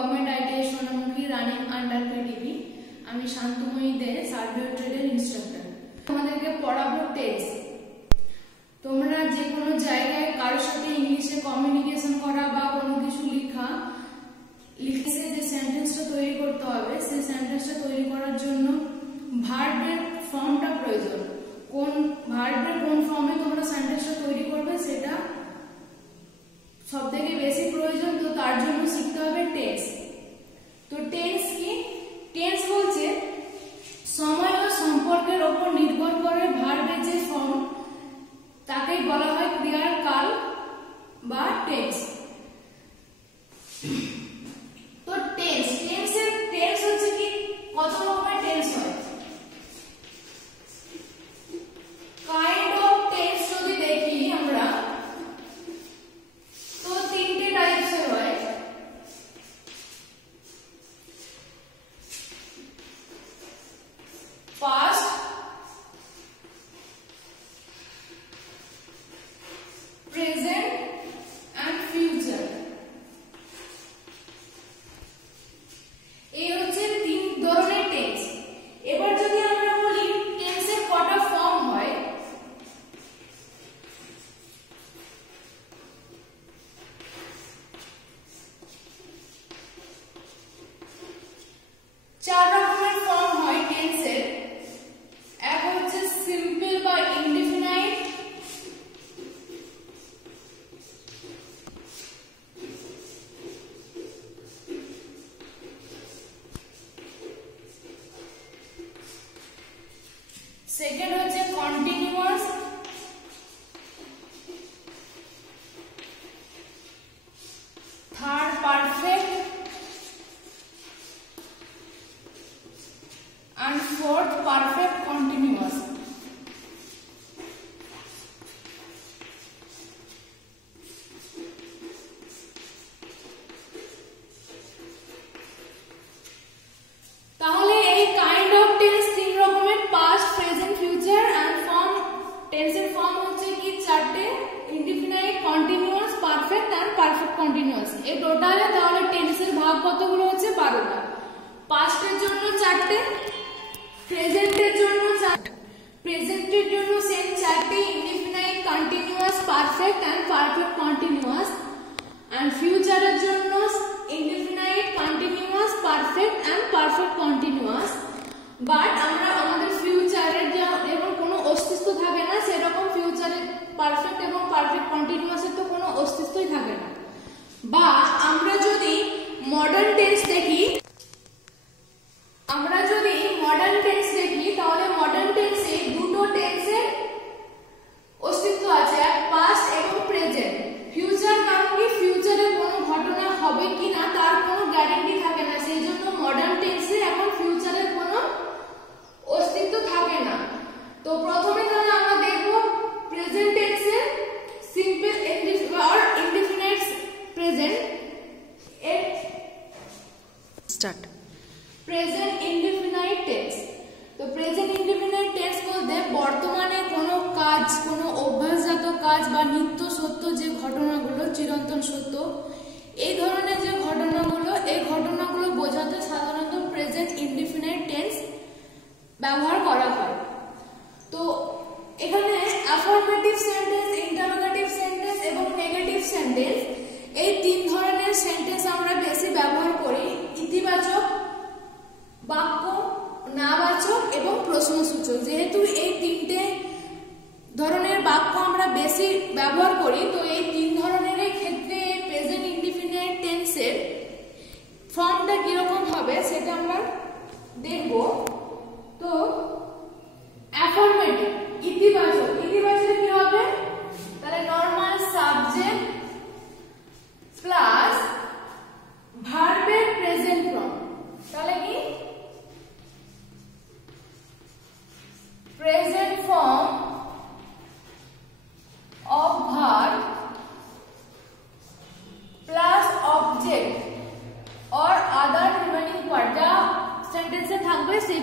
Government ITI Sonamukhi running under PTP আমি শান্তময়ী দে সার্ভে ট্রেডের ইনস্ট্রাক্টর। তোমাদেরকে পড়াবো টেন্স। তোমরা যে কোনো জায়গায় কারোর সাথে ইংলিশে কমিউনিকেশন করা বা কোনো কিছু লিখে যে সেন্টেন্সটা তৈরি করতে হবে, সেই সেন্টেন্সটা তৈরি করার জন্য ভার্বের ফর্মটা প্রয়োজন। কোন ভার্বের কোন ফর্মে তোমরা সেন্টেন্সটা তৈরি করবে সেটা সবথেকে বেশি প্রয়োজন। তো তার জন্য শিখতে হবে টেন্স। তো টেন্স কি? টেন্স বলছে সময় ও সম্পর্কের উপর নির্ভর করে ভার্বের যে ফর্ম তাকেই বলা হয় ক্রিয়ার কাল বা টেন্স। তো টেন্স হচ্ছে কি কত রকমের টেন্স হয়। কাইন্ড অফ টেন্স যদি দেখি আমরা তো তিনটে টাইপসের হয়। Past, present and future। এই হচ্ছে তিন ধরনের টেন্স। এবার যদি আমরা বলি টেন্সের কটা ফর্ম হয়, চার রকমের ফর্ম হয় টেন্সের। এক হচ্ছে সিম্পল বা ইনডিফিনাইট, সেকেন্ড হচ্ছে continuous, third perfect and fourth perfect continuous। তাহলে এই কাইন্ড অফ টেন্স তিন রকমের, past, present, future and form. টেন্সের ফর্ম হচ্ছে কি চারটে, indefinite, continuous, perfect and perfect continuous. এই টোটালে তাহলে টেন্সের ভাগ কতগুলো হচ্ছে? 12টা। পাস্টের জন্য চারটে, প্রেজেন্টের জন্য প্রেজেন্টের জন্য সেম চারটে, indefinite, continuous, perfect and perfect continuous. And ফিউচারের জন্য indefinite, continuous, perfect and perfect continuous. But আমরা আমাদের ফিউচারের যেমন কোনো অস্তিত্ব থাকে না, সেরকম ফিউচারের পারফেক্ট এবং পারফেক্ট কন্টিনিউয়াসের তো কোনো অস্তিত্বই থাকে না। বা আমরা যদি মডার্ন টেন্স দেখি, তাহলে মডার্ন টেন্সে দুটো টেন্সের অস্তিত্ব আছে, এক পাস্ট এবং প্রেজেন্ট। ফিউচার কারণ কি ফিউচারে কোনো ঘটনা হবে কিনা তার কোনো গ্যারান্টি থাকে না, সেই জন্য মডার্ন টেন্সে এখন ফিউচারের কোনো অস্তিত্ব থাকে না। তো প্রথমে তাহলে আমরা দেখব প্রেজেন্ট টেন্সে সিম্পল আর indefinite present. Start. Present indefinite tense. তো প্রেজেন্ট ইনডিফিনাইট টেন্স বলতে বর্তমানে কোনো কাজ, কোনো অভ্যাসজাত কাজ বা নিত্য সত্য যে ঘটনাগুলো, চিরন্তন সত্য, এই ধরনের যে ঘটনাগুলো, এই ঘটনাগুলো বোঝাতে সাধারণত প্রেজেন্ট ইনডিফিনাইট টেন্স ব্যবহার করা হয়। তো এখানে অ্যাফার্মেটিভ সেন্টেন্স, ইন্টারোগেটিভ সেন্টেন্স এবং নেগেটিভ সেন্টেন্স, এই তিন ধরনের সেন্টেন্স আমরা বেশি ব্যবহার করি। ইতিবাচক বাক্য, নাবাচক এবং প্রশ্নসূচক। যেহেতু এই তিনটে ধরনের বাক্য আমরা বেশি ব্যবহার করি, তো এই তিন ধরনের ক্ষেত্রে প্রেজেন্ট ইনডিফিনাইট টেন্সের ফর্মটা কিরকম হবে সেটা আমরা দেখব। তো অ্যাফার্মেটিভ ইতিবাচক, ইতিবাচক কি হবে? তাহলে নরমাল সাবজেক্ট প্লাস ভার্বের প্রেজেন্ট ফর্ম। তাহলে কি present form of verb plus object or other remaining part, যা সেন্টেন্সে থাকবে সেই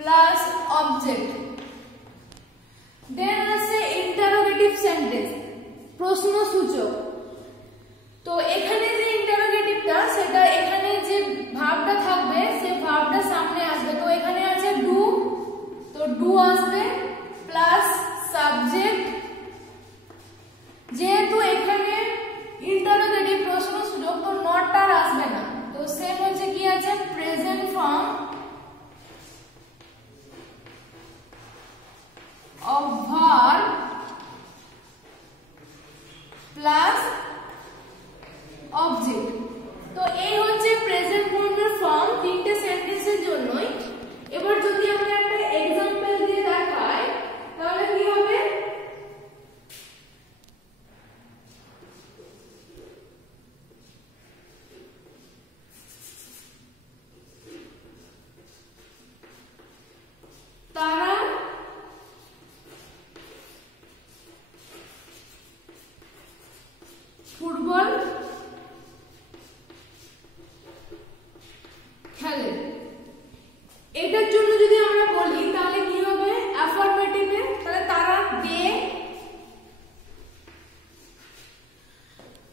প্লাস অবজেক্ট। দেন আছে ইন্টারোগেটিভ সেন্টেন্স, প্রশ্নসূচক। তো এখানে যে ইন্টারোগেটিভটা, সেটা এখানে যে ভার্বটা থাকবে সে ভার্বটা সামনে আসবে। তো এখানে আছে ডু, তো ডু আসবে প্লাস সাবজেক্ট। যেহেতু এখানে ইন্টারোগেটিভ প্রশ্নসূচক, তো নটটা আসবে না। তো সেম হচ্ছে কি আছে present form of verb plus object. তো এই হচ্ছে প্রেজেন্ট ফর্মের ফর্ম তিনটে সেন্টেন্সের জন্যই। এবার যদি আমরা একটা এক্সাম্পল দিয়ে দেখাই তাহলে কি হবে, তারা ফুটবল খেলে। এটার জন্য যদি আমরা বলি তাহলে কি হবে, অ্যাফার্মেটিভে তাহলে তারা they,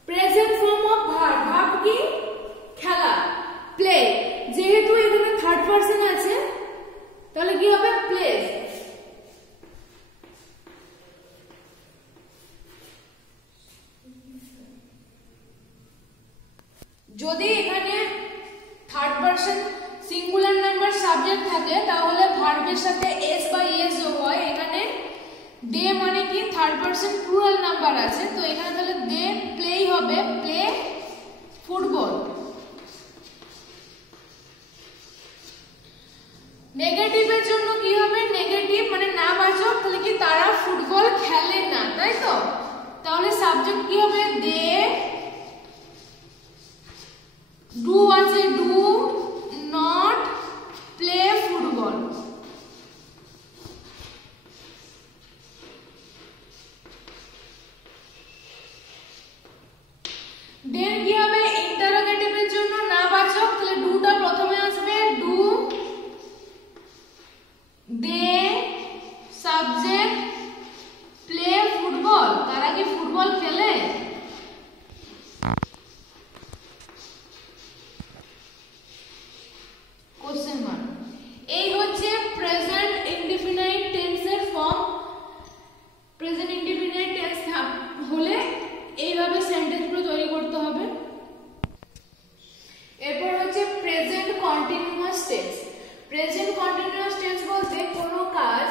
present form of verb, verb কি খেলা, প্লে। যেহেতু এখানে থার্ড পারসন আছে তাহলে কি হবে প্লেজ। যদি এখানে third person singular number subject থাকে তাহলে ভার্বের সাথে এস বা ইএস যোগ হয়। এখানে দে মানে কি থার্ড পারসন প্লুরাল নাম্বার আছে, তো এখানে তাহলে দে প্লেই হবে, প্লে ফুটবল। নেগেটিভের জন্য কি হবে, নেগেটিভ মানে নাবাচক, তাহলে কি তারা ফুটবল খেলে না, তাই তো। তাহলে সাবজেক্ট কি হবে দে, ডু আছে do not play football. Then কি হবে ইন্টারোগেটিভের জন্য নাবাচক, তাহলে ডুটা প্রথমে আসবে, do they subject play football, তারা কি ফুটবল খেলে। Question mark. এই হচ্ছে প্রেজেন্ট ইনডিফিনাইট টেন্সের ফর্ম। প্রেজেন্ট ইনডিফিনাইট টেন্স হলে এইভাবে সেন্টেন্সগুলো তৈরি করতে হবে। এরপর হচ্ছে present continuous tense. Present continuous tense বলতে কোনো কাজ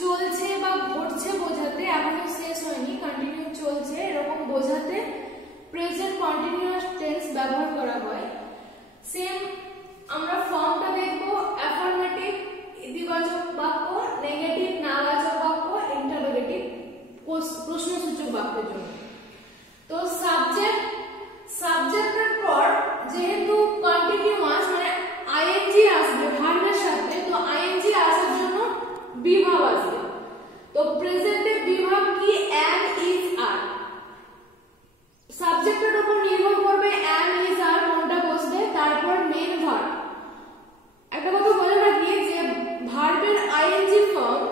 চলছে বা ঘটছে বোঝাতে, এখনো শেষ হয়নি, কন্টিনিউ চলছে এরকম বোঝাতে প্রেজেন্ট কন্টিনিউয়াস টেন্স ব্যবহার করা হয়। সেম আমরা ফর্মটা দেখবো, অ্যাফার্মেটিভ ইতিবাচক বাক্য, নেগেটিভ নাবাচক বাক্য, ইন্টারোগেটিভ প্রশ্নসূচক বাক্যের জন্য। তো সাবজেক্টের পর যেহেতু কন্টিনিউয়াস মানে আইএনজি আসবে ভার্বের সাথে, তো আইএনজি আসার জন্য বিভাব আসবে। তো প্রেজেন্টে বিভাব কি am is are, সাবজেক্টের উপর নির্ভর করবে am is are কোনটা বসবে, তারপর মেন ভার্ব। একটা কথা বলে রাখি যে ভার্বের আইএনজি ফর্ম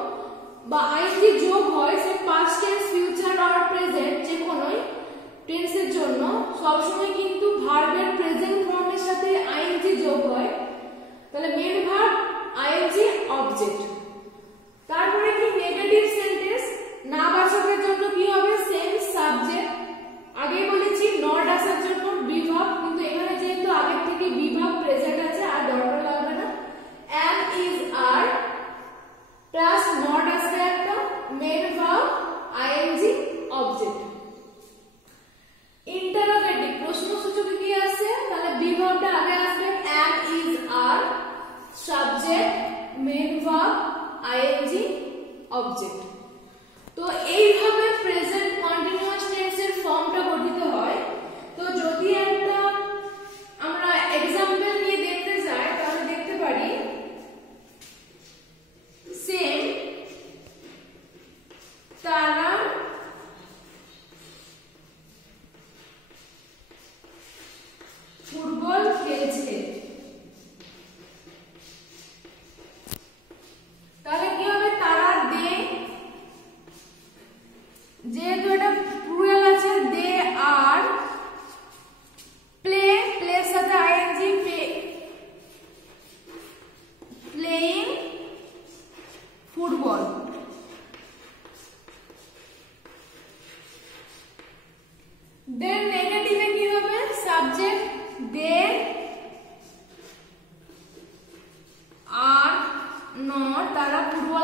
বা আইএনজি যোগ হয় সে পাস্ট টেন্স, ফিউচার আর প্রেজেন্ট যে কোনোই টেন্সের জন্য সবসময় কিন্তু ভার্বের প্রেজেন্ট ফর্মের সাথে আইএনজি যোগ হয়। তাহলে মেন ভার্ব আইএনজি অবজেক্ট। তারপরে কি নেগেটিভ সেন্টেন্স, নাবাচকের জন্য কি হবে সেম সাবজেক্ট। আগে বলেছি নট আসার জন্য বিভাব, কিন্তু এখানে যেহেতু আগের থেকে বিভাব প্রেজেন্ট আছে আর দরকার লাগবে না, am is are plus not আসবে একটা, main verb ING object. Interrogative প্রশ্নসূচক কি আছে, তাহলে বিভাবটা আগে আসবে am is are subject main verb ING object. তো এইভাবে প্রেজেন্ট কন্টিনিউয়াস টেন্সের ফর্মটা গঠিত হয়। তো যদি একটা আমরা এক্সাম্পল নিয়ে দেখতে যাই তাহলে দেখতে পারি সেম তারা ফুটবল খেলছে।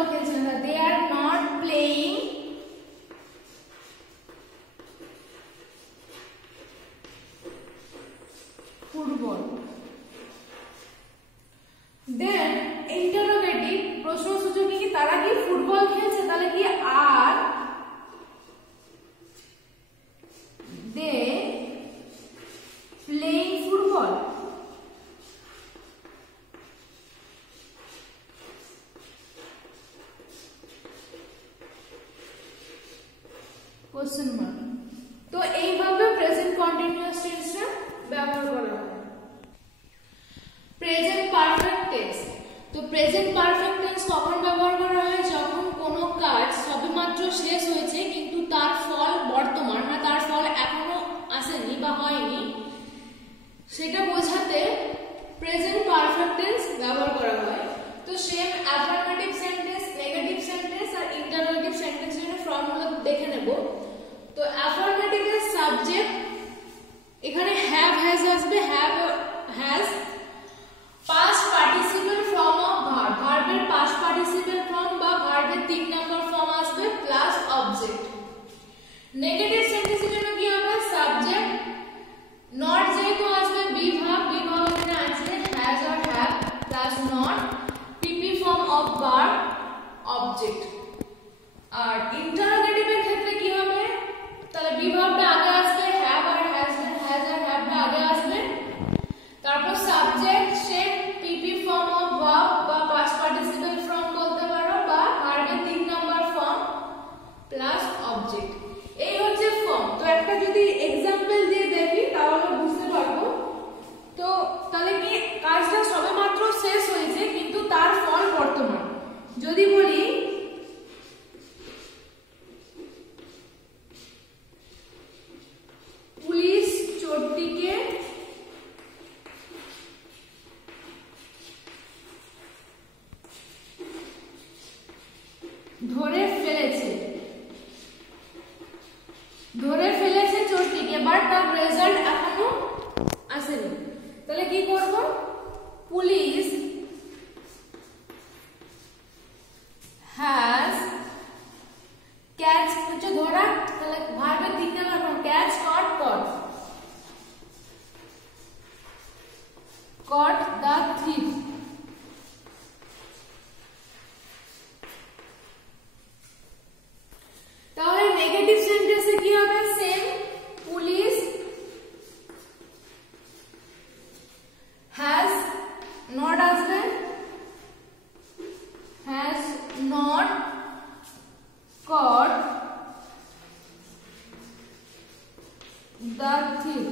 ফুটবল খেলছে না, they are not playing football. Then interrogative প্রশ্নসূচকে কি তারা কি ফুটবল খেলছে, তাহলে কি are they playing football. Question mark. তো এইভাবে প্রেজেন্ট কন্টিনিউয়াস টেন্সটা ব্যবহার করা হয়। Present perfect tense. তো প্রেজেন্ট পারফেক্ট টেন্স কখন ব্যবহার করা হয়, যখন কোনো কাজ সবেমাত্র শেষ হয়েছে কিন্তু তার ফল বর্তমান, মানে তার ফল এখনো আসেনি বা হয়নি, সেটা বোঝাতে প্রেজেন্ট পারফেক্ট টেন্স ব্যবহার করা হয়। তো same affirmative sentence, negative sentence আর ইন্টারোগেটিভ সেন্টেন্সের জন্য ফর্মুলা দেখে নেব। তো অ্যাফার্মেটিভ এর সাবজেক্ট এখানে হ্যাভ হ্যাজ আসবে, have has past participle form of verb, ভার্বের past participle form বা ভার্বের 3 নম্বর ফর্ম আসবে প্লাস অবজেক্ট। নেগেটিভ সেন্টেন্সের জন্য কি হবে, সাবজেক্ট নট যেহেতু আসবে বি ভার্ব, বি ভার্ব এখানে আছে has or have plus not, PP form of verb, object. আর ইন্টারোগেটিভ এর ক্ষেত্রে কি হবে, তাহলে বি ভার্বটা আগে আসবে, হ্যাভ আর হ্যাজ আর হ্যাভটা আগে আসবে, তারপর সাবজেক্ট সে পিপি ফর্ম অফ ভার্ব বা পাস্ট পার্টিসিপল ফর্ম বলতে পারো বা ভার্বের 3 নাম্বার ফর্ম প্লাস অবজেক্ট। এই হচ্ছে ফর্ম। তো একটা যদি এক্সাম্পল দিয়ে দেখি তাহলে বুঝতে পারবো। তো তাহলে কি কাজটা সবেমাত্র শেষ হয়েছে কিন্তু তার ফল বর্তমান। যদি বলি পুলিশ চোরটিকে ধরে ফেলেছে, ধরে ফেলেছে চোরটিকে, বাট তার রেজাল্ট এখনো আসেনি। তাহলে কি করব, পুলিশ হ্যাজ ক্যাচ হচ্ছে ধরা, তাহলে ভার্বের 3 number form catch caught caught, caught the thief. তাহলে নেগেটিভ সেন্টেন্সে কি হবে, সেম পুলিশ হ্যাজ নট আসবে, has not caught the thief।